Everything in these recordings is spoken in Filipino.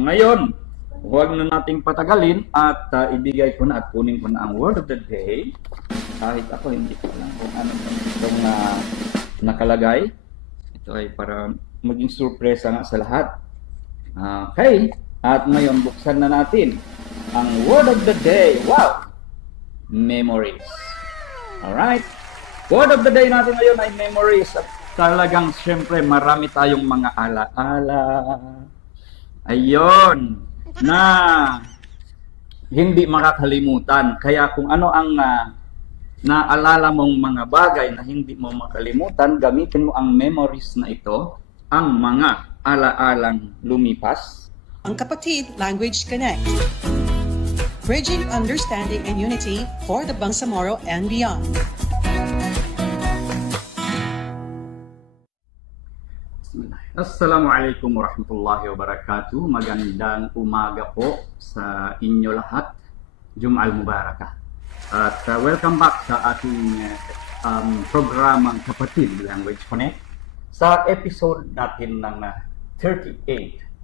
Ngayon, huwag na nating patagalin at ibigay ko na at kunin ko na ang word of the day. Kahit ako hindi ko alam kung ano itong nakalagay. Ito ay para maging surpresa nga sa lahat. Okay, at ngayon buksan na natin ang word of the day. Wow! Memories. Alright, word of the day natin ngayon ay memories. At talagang siyempre marami tayong mga alaala. Ayun, na hindi makakalimutan. Kaya kung ano ang naalala mong mga bagay na hindi mo makalimutan, gamitin mo ang memories na ito, ang mga alaalang lumipas. Ang Kapatid Language Connect. Bridging understanding and unity for the Bangsamoro and beyond. Assalamualaikum warahmatullahi wabarakatuh. Magandang umaga po sa inyo lahat. Jum'al Mubarakah. At welcome back sa ating programang Kapatid Language Connect sa episode natin ng 38.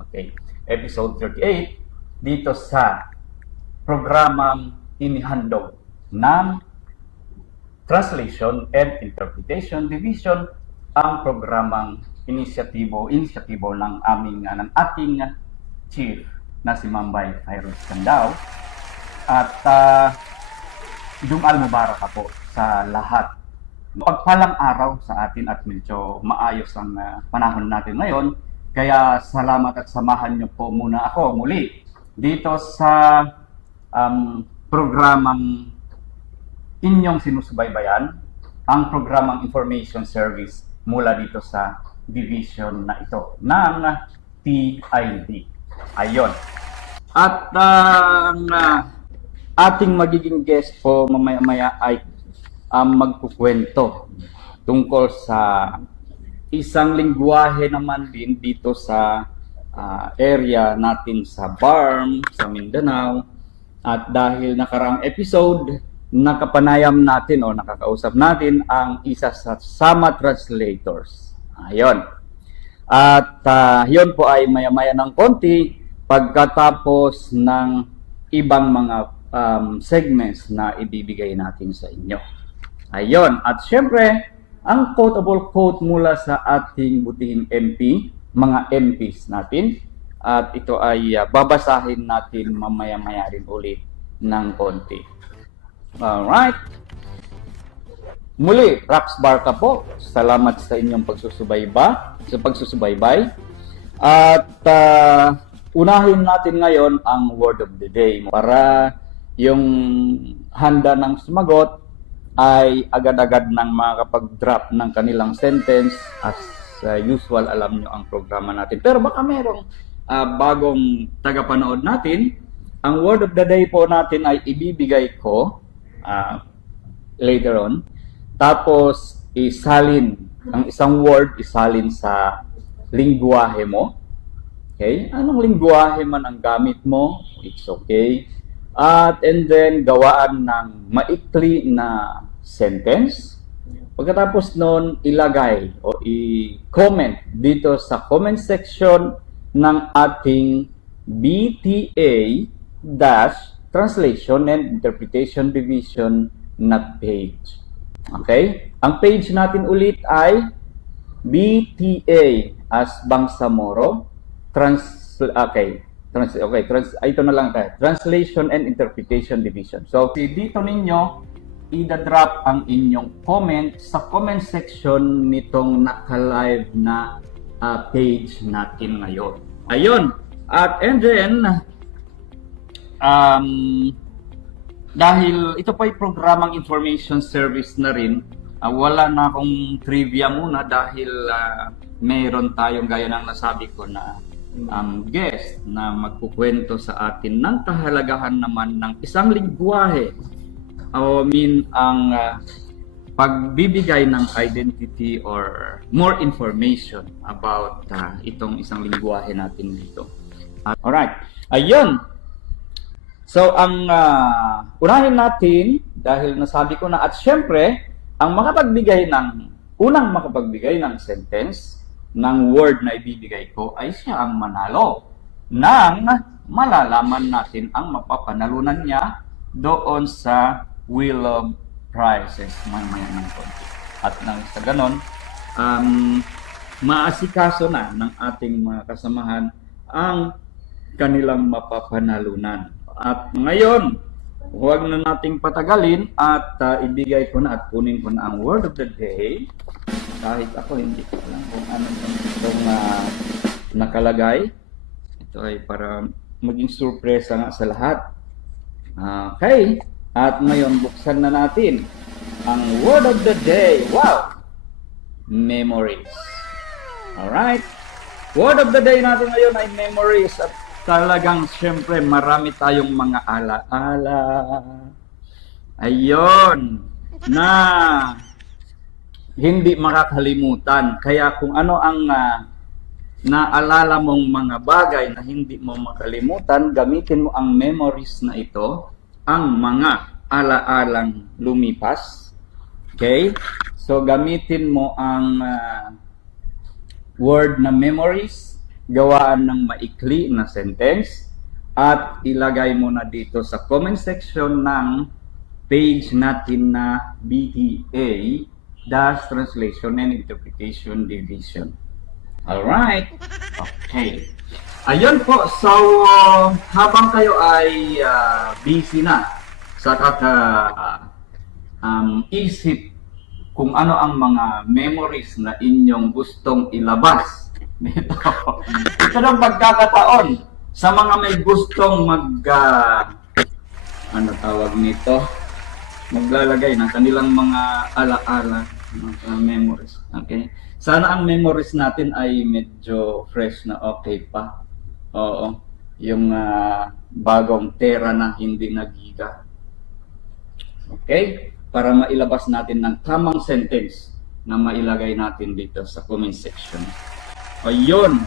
Okay, episode 38 dito sa programang inihandog ng Translation and Interpretation Division, ang programang inisyatibo ng ating chief na si Mambay Khairul Candao. At Jum'al Mubarakah po sa lahat. Pagpalang araw sa atin at medyo maayos ang panahon natin ngayon. Kaya salamat at samahan niyo po muna ako muli dito sa programang inyong sinusubaybayan, ang programang Information Service mula dito sa division na ito ng TID. Ayun. At ang ating magiging guest po mamaya-maya ay magkukwento tungkol sa isang lingwahe naman din dito sa area natin sa BARM, sa Mindanao. At dahil nakaraang episode, nakapanayam natin o nakakausap natin ang isa sa Sama Translators. Ayun. At yun po ay maya-maya ng konti pagkatapos ng ibang mga segments na ibibigay natin sa inyo. Ayun. At syempre, ang quotable quote mula sa ating butihing MP, mga MPs natin. At ito ay babasahin natin mamaya-maya rin ulit ng konti. Alright. Muli, Rax Barca po. Salamat sa inyong pagsusubaybay. At unahin natin ngayon ang word of the day para yung handa ng sumagot ay agad-agad nang makakapag-drop ng kanilang sentence. As usual, alam nyo ang programa natin. Pero baka merong bagong tagapanood natin. Ang word of the day po natin ay ibibigay ko later on. Tapos, isalin. Ang isang word, isalin sa lingwahe mo. Okay? Anong lingwahe man ang gamit mo, it's okay. And then, gawaan ng maikli na sentence. Pagkatapos nun, ilagay o i-comment dito sa comment section ng ating BTA-Translation and Interpretation Division na page. Okay? Ang page natin ulit ay BTA as Bangsamoro. Ito na lang tayo. Translation and Interpretation Division. So, dito ninyo i-drop ang inyong comment sa comment section nitong naka-live na page natin ngayon. Ayun. And then, dahil ito pa ay programang information service na rin, wala na akong trivia muna dahil meron tayong gaya ng nasabi ko na guest na magkukwento sa atin ng kahalagahan naman ng isang lingwahe. Ang pagbibigay ng identity or more information about itong isang lingwahe natin dito. Alright. Ayun. So, ang unahin natin, dahil nasabi ko na, at syempre, ang unang makapagbigay ng sentence, ng word na ibibigay ko, ay siya ang manalo. nang malalaman natin ang mapapanalunan niya doon sa Wheel of Prizes mamaya ng konti. At nang sa ganon, maasikaso na ng ating mga kasamahan ang kanilang mapapanalunan. At ngayon, huwag na nating patagalin at ibigay ko na at kunin ko na ang word of the day. Kahit ako hindi ko alam kung ano itong nakalagay. Ito ay para maging surpresa nga sa lahat. Okay, at ngayon buksan na natin ang word of the day. Wow! Memories. Alright. Word of the day natin ngayon ay memories. At talagang siyempre marami tayong mga alaala. Ayun. Na hindi makakalimutan. Kaya kung ano ang naalala mong mga bagay na hindi mo makalimutan, gamitin mo ang memories na ito, ang mga alaalang lumipas. Okay? So, gamitin mo ang word na memories, gawaan ng maikli na sentence, at ilagay mo na dito sa comment section ng page natin na BTA Translation and Interpretation Division. Alright. Okay. Ayun po. So, habang kayo ay busy na sa isip kung ano ang mga memories na inyong gustong ilabas dito. Ito ng pagkakataon sa mga may gustong ano tawag nito? Maglalagay ng kanilang mga alaala, mga memories. Okay? Sana ang memories natin ay medyo fresh na okay pa. Oo. Yung bagong tera na hindi nagiga. Okay? Para mailabas natin ng tamang sentence na mailagay natin dito sa comment section. Ayun.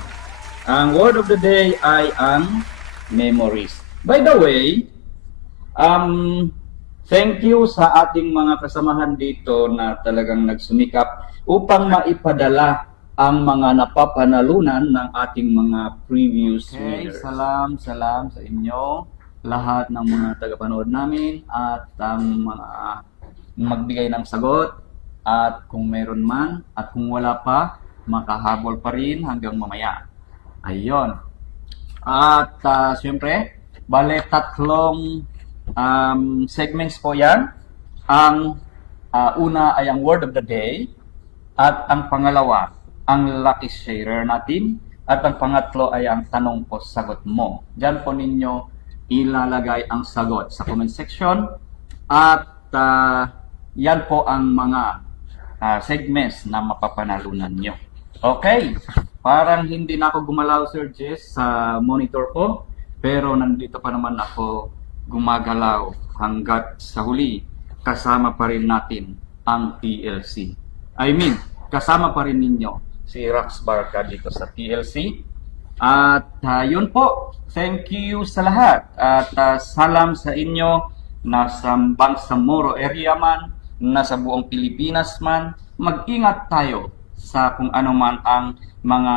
Ang word of the day ay ang memories. By the way, thank you sa ating mga kasamahan dito na talagang nagsumikap upang maipadala ang mga napapanalunan ng ating mga previous winners. Salam sa inyo, lahat ng mga tagapanood namin at ang mga magbigay ng sagot at kung meron man at kung wala pa, makahabol pa rin hanggang mamaya. Ayun. At siyempre, bale tatlong segments po yan. Ang una ay ang word of the day at ang pangalawa, ang lucky sharer natin at ang pangatlo ay ang tanong po sagot mo. Diyan po ninyo ilalagay ang sagot sa comment section at yan po ang mga segments na mapapanalunan nyo. Okay, parang hindi na ako gumalaw Sir Jess sa monitor ko pero nandito pa naman ako gumagalaw hanggat sa huli kasama pa rin natin ang TLC. Kasama pa rin ninyo si Rax Barca dito sa TLC. At yun po, thank you sa lahat. At salam sa inyo, nasa Bangsamoro area man, nasa buong Pilipinas man, mag-ingat tayo sa kung ano man ang mga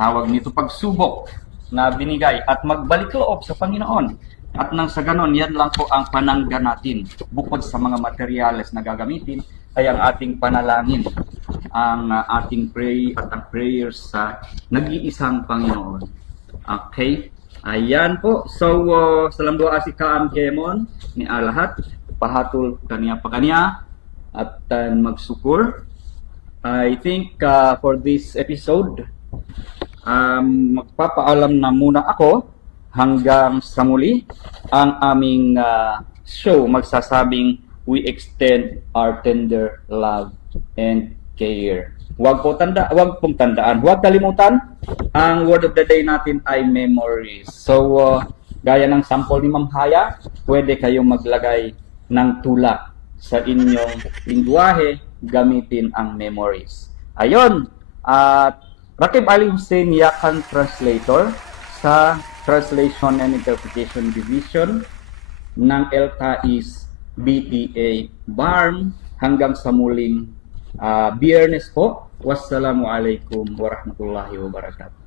tawag nito pagsubok na binigay at magbalik loob sa Panginoon. At nang sa ganon, yan lang po ang panangga natin. Bukod sa mga materyales na gagamitin, ay ang ating panalangin, ang ating pray at ang prayers sa nag-iisang Panginoon. Okay? Ayan po. So, salam doa si Kaam Kemon ni alahat. Pahatul kaniya pa kaniya at magsukur. I think for this episode, magpapaalam na muna ako hanggang sa muli ang aming show magsasabing we extend our tender love and care. Huwag pong tandaan, huwag kalimutan, ang word of the day natin ay memories. So, gaya ng sample ni Ma'am Haya, pwede kayong maglagay ng tula sa inyong lingwahe, gamitin ang memories. Ayun, at Rakib Ali Hussein Yakan Translator sa Translation and Interpretation Division ng LKIS BTA BARM. Hanggang sa muling Biyernes po. Wassalamualaikum warahmatullahi wabarakatuh.